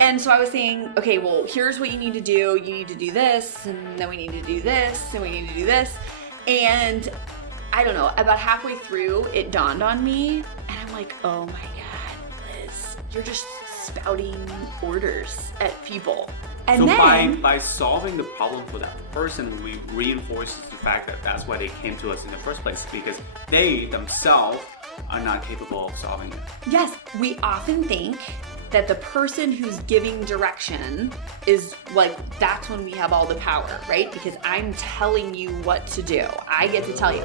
And so I was saying, okay, well, here's what you need to do. You need to do this, and then we need to do this, and we need to do this. And I don't know, about halfway through, it dawned on me, and I'm like, oh my God, Liz, you're just spouting orders at people. And so then, by solving the problem for that person, we reinforce the fact that that's why they came to us in the first place, because they themselves are not capable of solving it. yes, we often think that the person who's giving direction is like, that's when we have all the power, right? Because I'm telling you what to do. I get to tell you.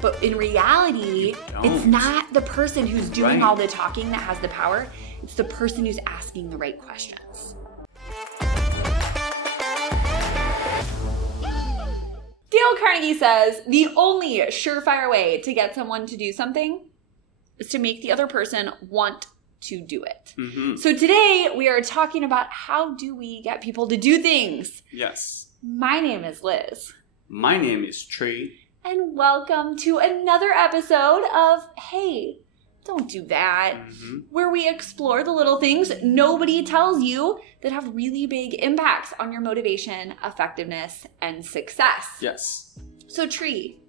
But in reality, it's not the person who's doing all the talking that has the power. It's the person who's asking the right questions. Dale Carnegie says, the only surefire way to get someone to do something is to make the other person want to do it. Mm-hmm. So today we are talking about how do we get people to do things. Yes. My name is Liz. My name is Tree. And welcome to another episode of Hey, Don't Do That, where we explore the little things nobody tells you that have really big impacts on your motivation, effectiveness, and success. Yes. So Tree,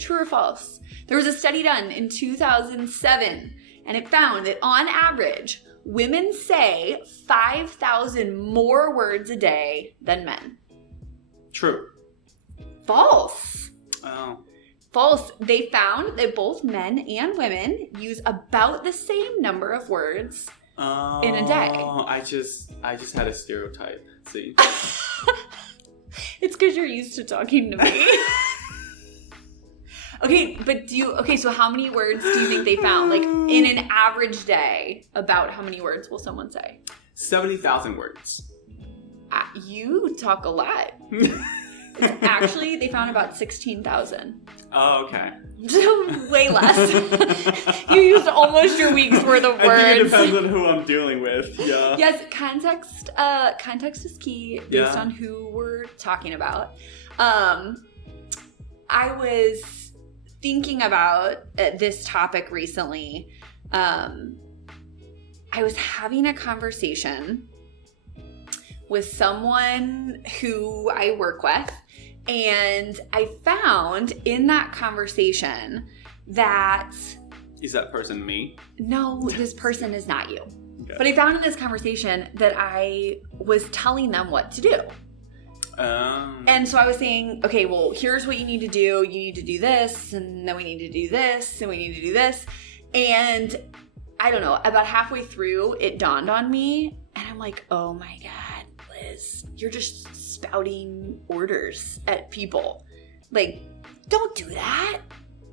true or false? There was a study done in 2007, and it found that on average, women say 5,000 more words a day than men. True. False. Oh. False. They found that both men and women use about the same number of words in a day. I just had a stereotype. See? It's because you're used to talking to me. Okay, so how many words do you think they found? Like, in an average day, about how many words will someone say? 70,000 words. You talk a lot. Actually, they found about 16,000. Oh, okay. Way less. You used almost your week's worth of words. I think it depends on who I'm dealing with. Yeah. Yes, context is key based on who we're talking about. I was thinking about this topic recently. I was having a conversation with someone who I work with, and I found in that conversation that... Is that person me? No, this person is not you. Okay. But I found in this conversation that I was telling them what to do. And so I was saying, okay, well, here's what you need to do. You need to do this, and then we need to do this, and we need to do this. And I don't know, about halfway through, it dawned on me, and I'm like, oh my God, Liz, you're just spouting orders at people. Like, don't do that.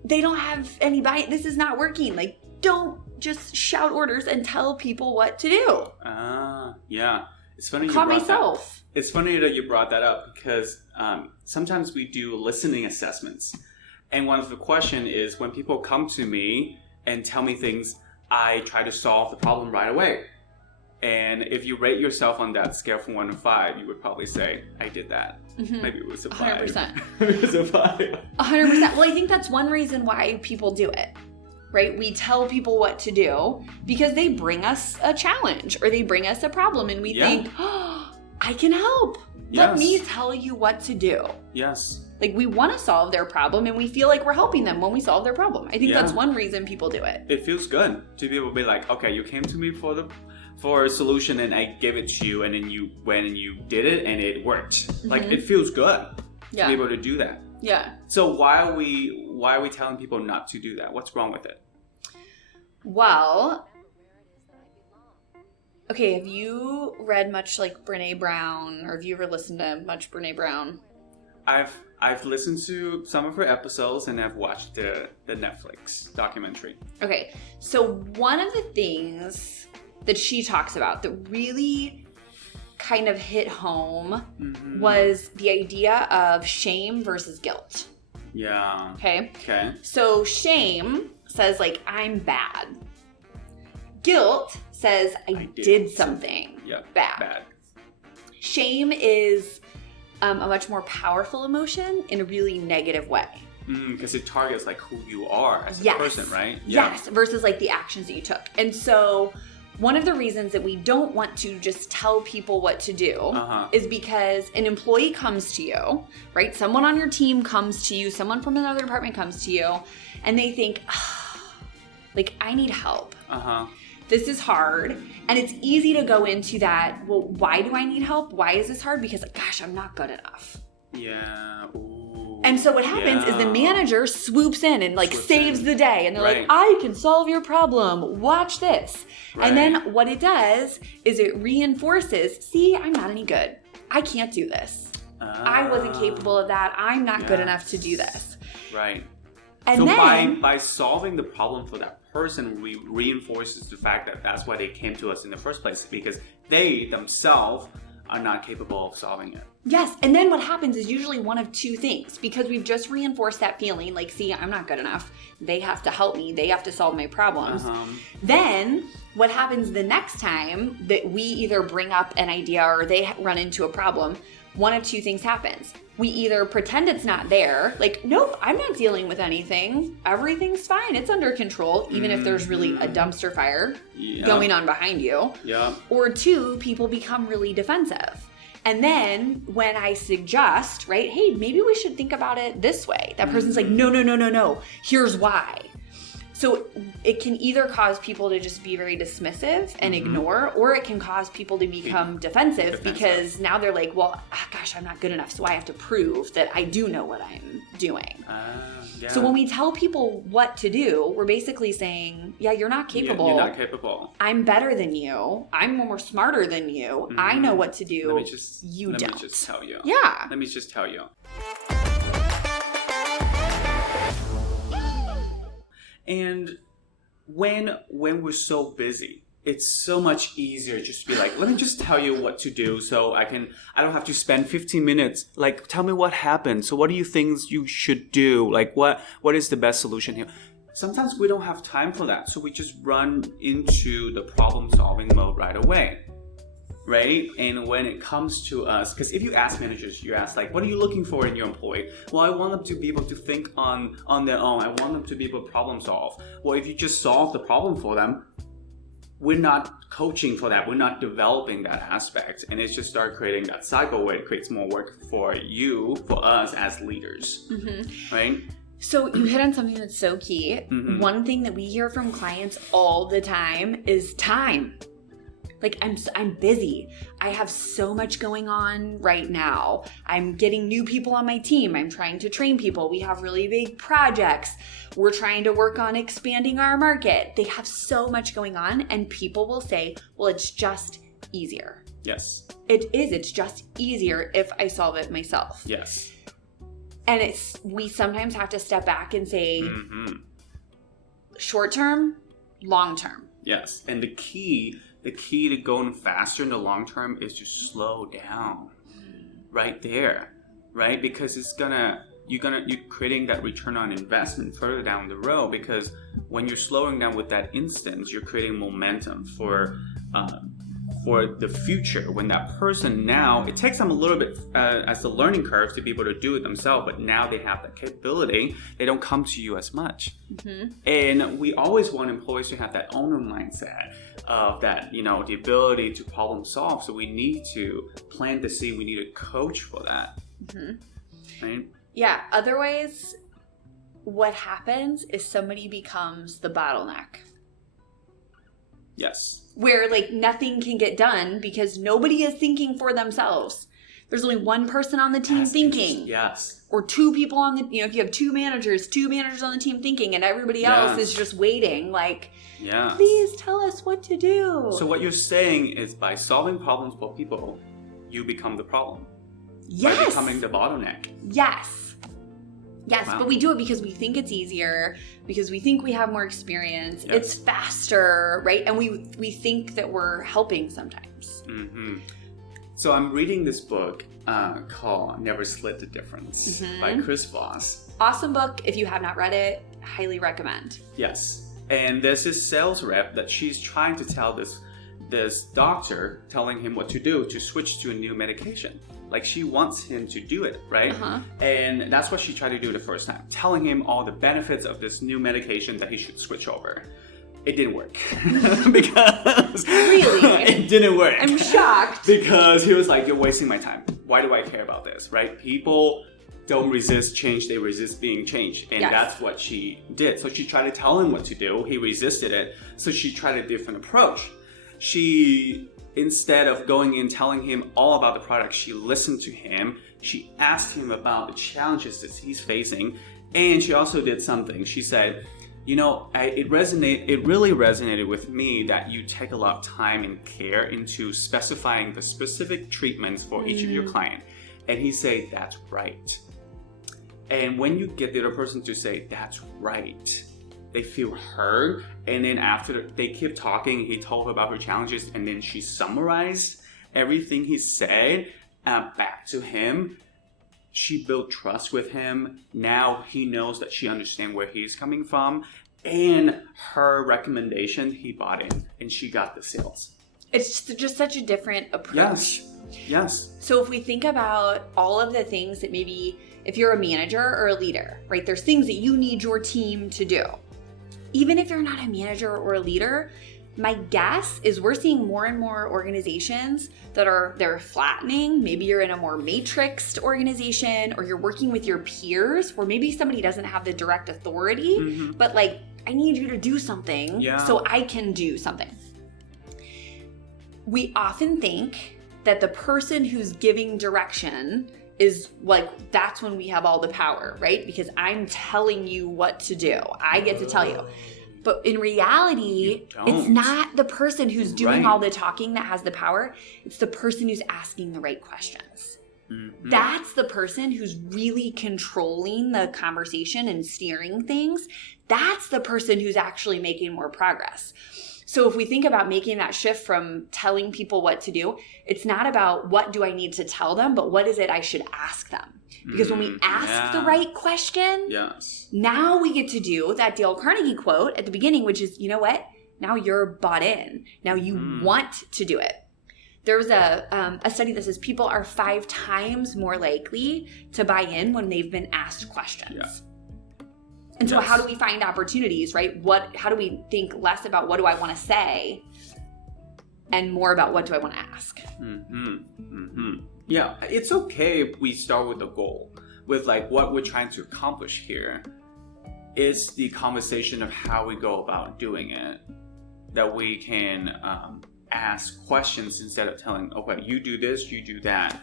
They don't have any buy. This is not working. Like, don't just shout orders and tell people what to do. Yeah. It's funny Call myself. It's funny that you brought that up because sometimes we do listening assessments. And one of the question is when people come to me and tell me things, I try to solve the problem right away. And if you rate yourself on that scale from 1 to 5, you would probably say, I did that. Mm-hmm. Maybe it was a 5. 100%. It was a 5. 100%. Well, I think that's one reason why people do it, right? We tell people what to do because they bring us a challenge or they bring us a problem and we think, oh, I can help. Let me tell you what to do. Yes. Like, we want to solve their problem and we feel like we're helping them when we solve their problem. I think that's one reason people do it. It feels good to be able to be like, okay, you came to me for a solution and I gave it to you and then you went and you did it and it worked. Mm-hmm. Like, it feels good to be able to do that. Yeah. So why are we telling people not to do that? What's wrong with it? Well, okay, have you read much like Brené Brown, or have you ever listened to much Brené Brown? I've listened to some of her episodes and I've watched the Netflix documentary. Okay, so one of the things that she talks about that really kind of hit home was the idea of shame versus guilt. Yeah. Okay. So shame says, like, I'm bad. Guilt says I did something bad. Shame is a much more powerful emotion in a really negative way. Because it targets like who you are as a person, right? Yes, versus like the actions that you took. And so one of the reasons that we don't want to just tell people what to do is because an employee comes to you, right? Someone on your team comes to you, someone from another department comes to you, and they think, like, I need help. This is hard. And it's easy to go into that, well, why do I need help? Why is this hard? Because, gosh, I'm not good enough. Yeah. Ooh. And so what happens is the manager swoops in and saves the day. And they're like, I can solve your problem. Watch this. And then what it does is it reinforces, see, I'm not any good. I can't do this. I wasn't capable of that. I'm not good enough to do this. Right. And so then, by solving the problem for that person, we reinforces the fact that that's why they came to us in the first place, because they themselves are not capable of solving it. Yes, and then what happens is usually one of two things, because we've just reinforced that feeling, like, see, I'm not good enough. They have to help me. They have to solve my problems. Then what happens the next time that we either bring up an idea or they run into a problem, one of two things happens. We either pretend it's not there, like, nope, I'm not dealing with anything. Everything's fine. It's under control, even if there's really a dumpster fire going on behind you. Or two, people become really defensive. And then when I suggest, right, hey, maybe we should think about it this way, that person's like, no. Here's why. So it can either cause people to just be very dismissive and ignore, or it can cause people to become defensive because now they're like, well, gosh, I'm not good enough, so I have to prove that I do know what I'm doing. So when we tell people what to do, we're basically saying, yeah, you're not capable. You're not capable. I'm better than you. I'm more smarter than you. I know what to do. Let me just tell you. Yeah. Let me just tell you. And when we're so busy, it's so much easier just to be like, let me just tell you what to do so I don't have to spend 15 minutes. Like, tell me what happened. So what do you think you should do? Like, what is the best solution here? Sometimes we don't have time for that. So we just run into the problem solving mode right away. Right? And when it comes to us, because if you ask managers, you ask like, what are you looking for in your employee? Well, I want them to be able to think on their own. I want them to be able to problem solve. Well, if you just solve the problem for them, we're not coaching for that. We're not developing that aspect. And it's just start creating that cycle where it creates more work for us as leaders. Right? So you hit on something that's so key. One thing that we hear from clients all the time is time. Like, I'm busy. I have so much going on right now. I'm getting new people on my team. I'm trying to train people. We have really big projects. We're trying to work on expanding our market. They have so much going on, and people will say, well, it's just easier. Yes. It is. It's just easier if I solve it myself. Yes. And we sometimes have to step back and say, short term, long term. Yes. And the key to going faster in the long term is to slow down right there, right? Because you're creating that return on investment further down the road, because when you're slowing down with that instance, you're creating momentum for the future. When that person now, it takes them a little bit as the learning curve to be able to do it themselves, but now they have that capability, they don't come to you as much. And we always want employees to have that owner mindset of that, the ability to problem solve. So we need to plant the seed. We need to coach for that. Right? Yeah. Otherwise, what happens is somebody becomes the bottleneck. Yes. Where nothing can get done because nobody is thinking for themselves. There's only one person on the team thinking. Yes. Or two people on the, if you have two managers on the team thinking, and everybody else is just waiting, please tell us what to do. So what you're saying is by solving problems for people, you become the problem. Yes. By becoming the bottleneck. Yes. Wow. But we do it because we think it's easier, because we think we have more experience. Yes. It's faster, right? And we think that we're helping sometimes. So I'm reading this book called Never Split the Difference by Chris Voss. Awesome book. If you have not read it, highly recommend. Yes. And there's this sales rep that she's trying to tell this doctor, telling him what to do to switch to a new medication. Like, she wants him to do it, right? And that's what she tried to do the first time, telling him all the benefits of this new medication that he should switch over. it didn't work. Because really? It didn't work. I'm shocked. Because he was like, you're wasting my time. Why do I care about this, right? People don't resist change, they resist being changed. And that's what she did. So she tried to tell him what to do. He resisted it. So she tried a different approach. She, instead of going in telling him all about the product, she listened to him. She asked him about the challenges that he's facing. And she also did something. She said, you know, it really resonated with me that you take a lot of time and care into specifying the specific treatments for each of your clients. And he said, that's right. And when you get the other person to say, that's right, they feel heard. And then after they keep talking, he told her about her challenges, and then she summarized everything he said back to him. She built trust with him. Now he knows that she understands where he's coming from. And her recommendation, he bought in, and she got the sales. It's just such a different approach. Yes. So if we think about all of the things that maybe, if you're a manager or a leader, right, there's things that you need your team to do. Even if you're not a manager or a leader, my guess is we're seeing more and more organizations they're flattening. Maybe you're in a more matrixed organization, or you're working with your peers, or maybe somebody doesn't have the direct authority, but like, I need you to do something so I can do something. We often think that the person who's giving direction is like, that's when we have all the power, right? Because I'm telling you what to do. I get to tell you. But in reality, it's not the person who's doing all the talking that has the power. It's the person who's asking the right questions. Mm-hmm. That's the person who's really controlling the conversation and steering things. That's the person who's actually making more progress. So if we think about making that shift from telling people what to do, it's not about what do I need to tell them, but what is it I should ask them? Because when we ask the right question, now we get to do that Dale Carnegie quote at the beginning, which is, you know what? Now you're bought in. Now you want to do it. There's a study that says people are 5 times more likely to buy in when they've been asked questions. Yeah. And so how do we find opportunities, right? How do we think less about what do I want to say and more about what do I want to ask? Yeah, it's okay if we start with a goal, with like what we're trying to accomplish here. It's the conversation of how we go about doing it that we can ask questions instead of telling, okay, you do this, you do that.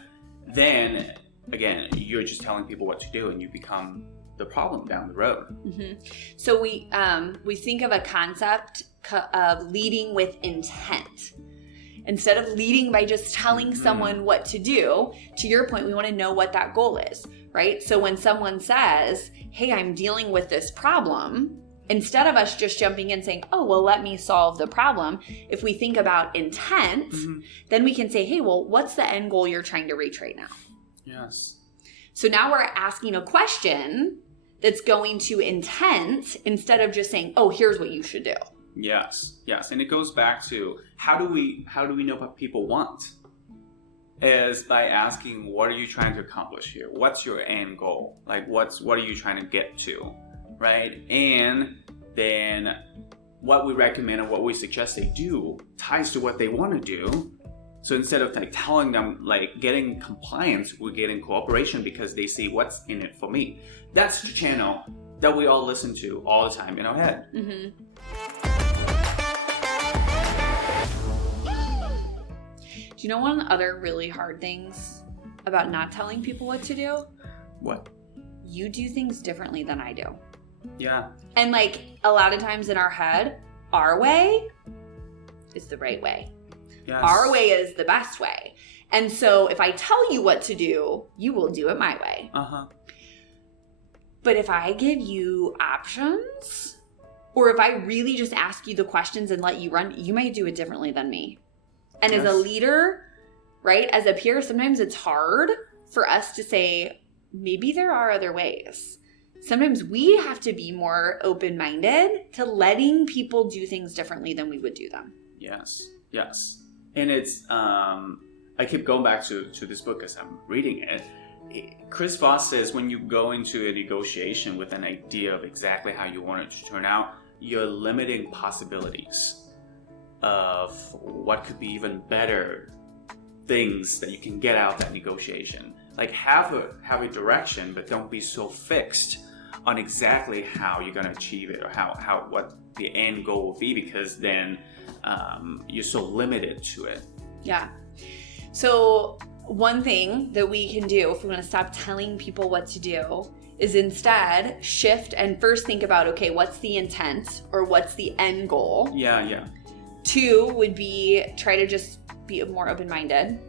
Then, again, you're just telling people what to do and you become the problem down the road. Mm-hmm. So we think of a concept of leading with intent. Instead of leading by just telling someone what to do, to your point, we want to know what that goal is, right? So when someone says, hey, I'm dealing with this problem, instead of us just jumping in saying, oh, well, let me solve the problem, if we think about intent, then we can say, hey, well, what's the end goal you're trying to reach right now? Yes. So now we're asking a question that's going to intent instead of just saying, oh, here's what you should do. Yes. And it goes back to how do we know what people want? Is by asking, what are you trying to accomplish here? What's your end goal? Like what are you trying to get to? Right? And then what we recommend and what we suggest they do ties to what they want to do. So instead of like telling them like getting compliance, we're getting cooperation because they see what's in it for me. That's the channel that we all listen to all the time in our head. Mm-hmm. Do you know one of the other really hard things about not telling people what to do? What? You do things differently than I do. Yeah. And like a lot of times in our head, our way is the right way. Yes. Our way is the best way. And so if I tell you what to do, you will do it my way. Uh-huh. But if I give you options, or if I really just ask you the questions and let you run, you might do it differently than me. And as a leader, right, as a peer, sometimes it's hard for us to say, maybe there are other ways. Sometimes we have to be more open-minded to letting people do things differently than we would do them. Yes. And it's, I keep going back to this book as I'm reading it. Chris Voss says when you go into a negotiation with an idea of exactly how you want it to turn out, you're limiting possibilities of what could be even better things that you can get out of that negotiation. Like have a direction, but don't be so fixed on exactly how you're going to achieve it or what the end goal will be, because then you're so limited to it. Yeah. So one thing that we can do if we want to stop telling people what to do is instead shift and first think about, okay, what's the intent or what's the end goal? Yeah. 2 would be try to just be more open-minded,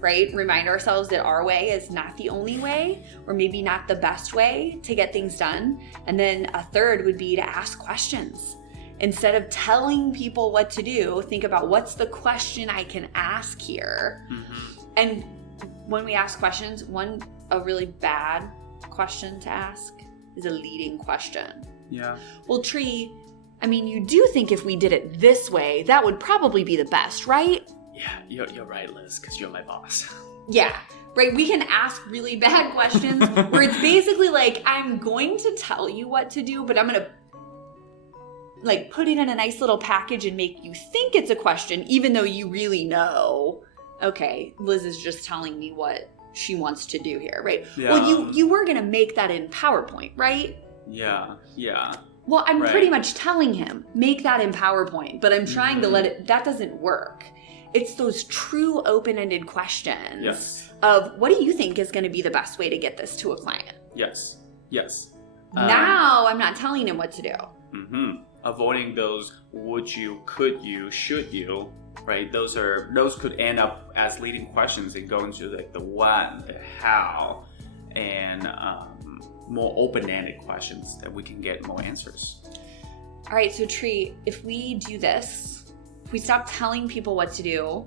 right? Remind ourselves that our way is not the only way, or maybe not the best way to get things done. And then a 3rd would be to ask questions. Instead of telling people what to do, think about what's the question I can ask here. Mm-hmm. And when we ask questions, a really bad question to ask is a leading question. Yeah. Well, Tree, I mean, you do think if we did it this way, that would probably be the best, right? Yeah, you're right, Liz, because you're my boss. Yeah, right. We can ask really bad questions where it's basically like, I'm going to tell you what to do, but I'm going to like put it in a nice little package and make you think it's a question, even though you really know, okay, Liz is just telling me what she wants to do here, right? Yeah. Well, you were going to make that in PowerPoint, right? Yeah. Well, I'm pretty much telling him, make that in PowerPoint, but I'm trying to that doesn't work. It's those true open-ended questions of what do you think is going to be the best way to get this to a client? Yes. Now I'm not telling him what to do. Mm-hmm. Avoiding those would you, could you, should you, right? Those could end up as leading questions and go into like the what, the how, and more open-ended questions that we can get more answers. All right, so Tree, if we do this, if we stop telling people what to do,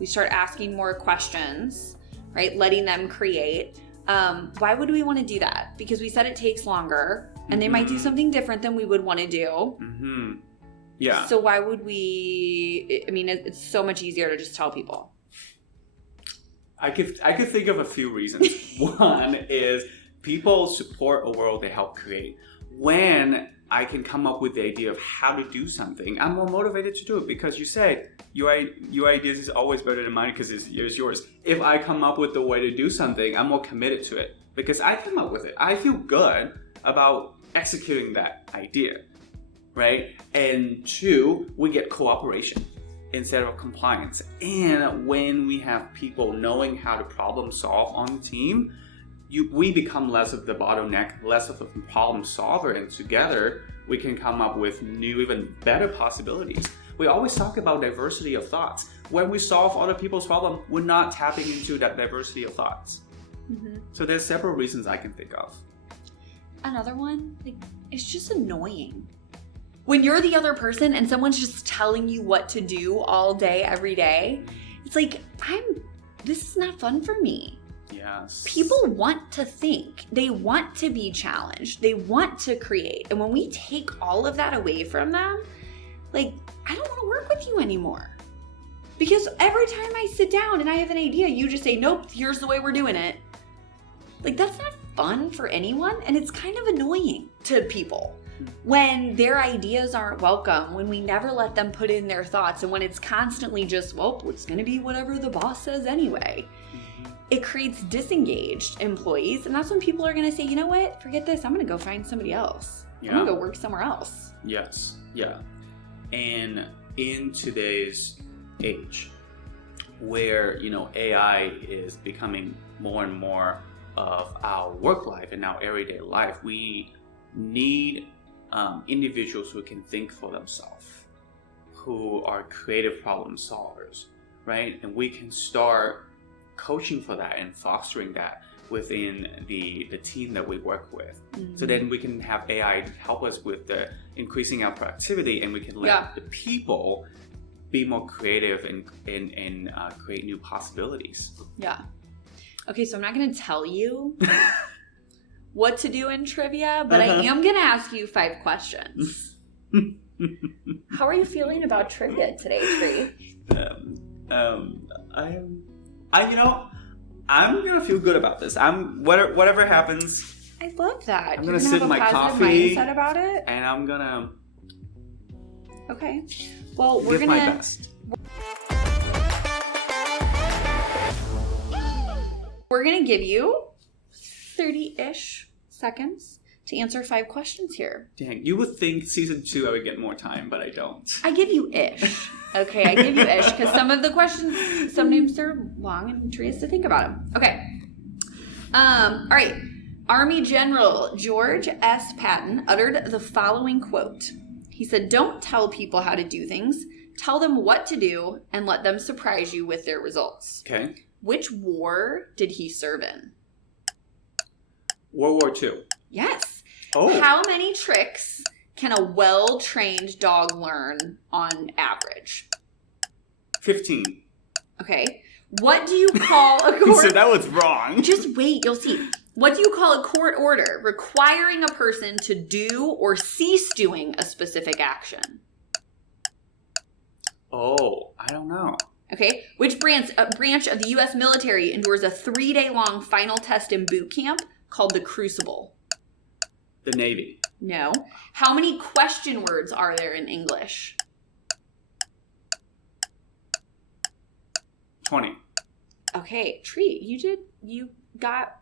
we start asking more questions, right? Letting them create. Why would we want to do that? Because we said it takes longer, and they might do something different than we would want to do. Mm-hmm. Yeah. So why would we? I mean, it's so much easier to just tell people. I could think of a few reasons. One is people support a world they help create. When I can come up with the idea of how to do something, I'm more motivated to do it, because you say your ideas is always better than mine because it's yours. If I come up with the way to do something, I'm more committed to it because I come up with it. I feel good about executing that idea, right? And 2, we get cooperation instead of compliance. And when we have people knowing how to problem solve on the team, we become less of the bottleneck, less of a problem solver, and together we can come up with new, even better possibilities. We always talk about diversity of thoughts. When we solve other people's problem, we're not tapping into that diversity of thoughts. Mm-hmm. So there's several reasons I can think of. Another one, it's just annoying. When you're the other person and someone's just telling you what to do all day, every day, it's like, this is not fun for me. Yes. People want to think. They want to be challenged. They want to create. And when we take all of that away from them, I don't want to work with you anymore. Because every time I sit down and I have an idea, you just say, nope, here's the way we're doing it. That's not fun for anyone. And it's kind of annoying to people when their ideas aren't welcome, when we never let them put in their thoughts, and when it's constantly just, well, it's going to be whatever the boss says anyway. It creates disengaged employees, and that's when people are going to say, you know what, forget this, I'm going to go find somebody else. I'm going to go work somewhere else. Yes, yeah. And in today's age, where, AI is becoming more and more of our work life and our everyday life, we need individuals who can think for themselves, who are creative problem solvers, right? And we can start coaching for that and fostering that within the team that we work with. Mm-hmm. So then we can have AI help us with the increasing our productivity, and we can let the people be more creative and create new possibilities. Yeah. Okay, so I'm not going to tell you what to do in trivia, but I am going to ask you 5 questions. How are you feeling about trivia today, Tree? I'm gonna feel good about this. Whatever happens. I love that. I'm gonna sit in my coffee mindset about it, and I'm gonna Okay. Well, Give my best. We're going to give you 30-ish seconds to answer 5 questions here. Dang, you would think season 2 I would get more time, but I don't. I give you ish. Okay, I give you ish because some of the questions, sometimes they're long and Tree has to think about them. Okay. All right. Army General George S. Patton uttered the following quote. He said, "Don't tell people how to do things. Tell them what to do and let them surprise you with their results." Okay. Which war did he serve in? World War II. Yes. Oh. How many tricks can a well-trained dog learn on average? 15. Okay. What do you call a court... So that was wrong. Just wait, you'll see. What do you call a court order requiring a person to do or cease doing a specific action? Oh, I don't know. Okay. Which branch of the U.S. military endures a 3-day-long final test in boot camp called the Crucible? The Navy. No. How many question words are there in English? 20. Okay, Tree, you got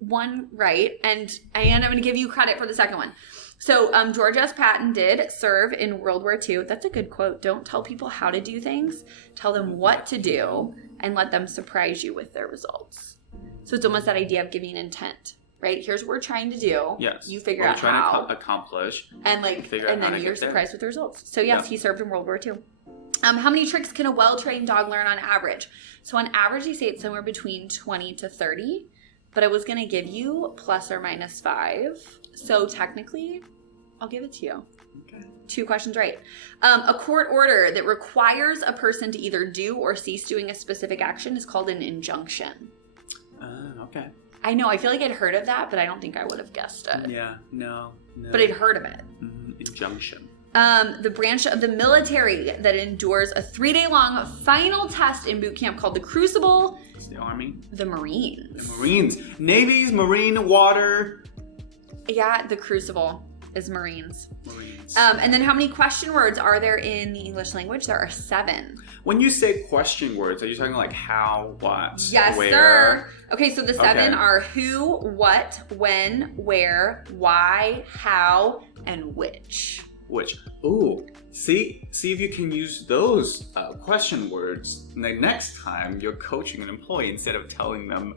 one right, and I'm going to give you credit for the second one. So George S. Patton did serve in World War II. That's a good quote. Don't tell people how to do things. Tell them what to do and let them surprise you with their results. So it's almost that idea of giving intent, right? Here's what we're trying to do. Yes. You figure out how. What we're trying to accomplish. And then you're surprised with the results. So yes, he served in World War II. How many tricks can a well-trained dog learn on average? So on average, they say it's somewhere between 20 to 30. But I was going to give you plus or minus 5. So technically, I'll give it to you. Okay. 2 questions right. A court order that requires a person to either do or cease doing a specific action is called an injunction. Okay. I know. I feel like I'd heard of that, but I don't think I would have guessed it. Yeah. No. But I'd heard of it. Injunction. The branch of the military that endures a 3-day-long final test in boot camp called the Crucible. It's the Army. The Marines. The Marines. Navy's Marine water. Yeah, the Crucible is Marines. Marines. And then how many question words are there in the English language? There are 7. When you say question words, are you talking like how, what, yes, where? sir. Okay, so the 7 are who, what, when, where, why, how, and which. Which, see if you can use those question words the next time you're coaching an employee instead of telling them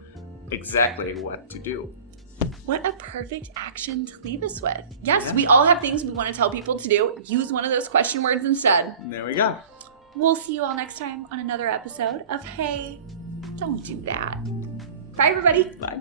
exactly what to do. What a perfect action to leave us with. Yes, we all have things we want to tell people to do. Use one of those question words instead. There we go. We'll see you all next time on another episode of Hey, Don't Do That. Bye, everybody. Bye.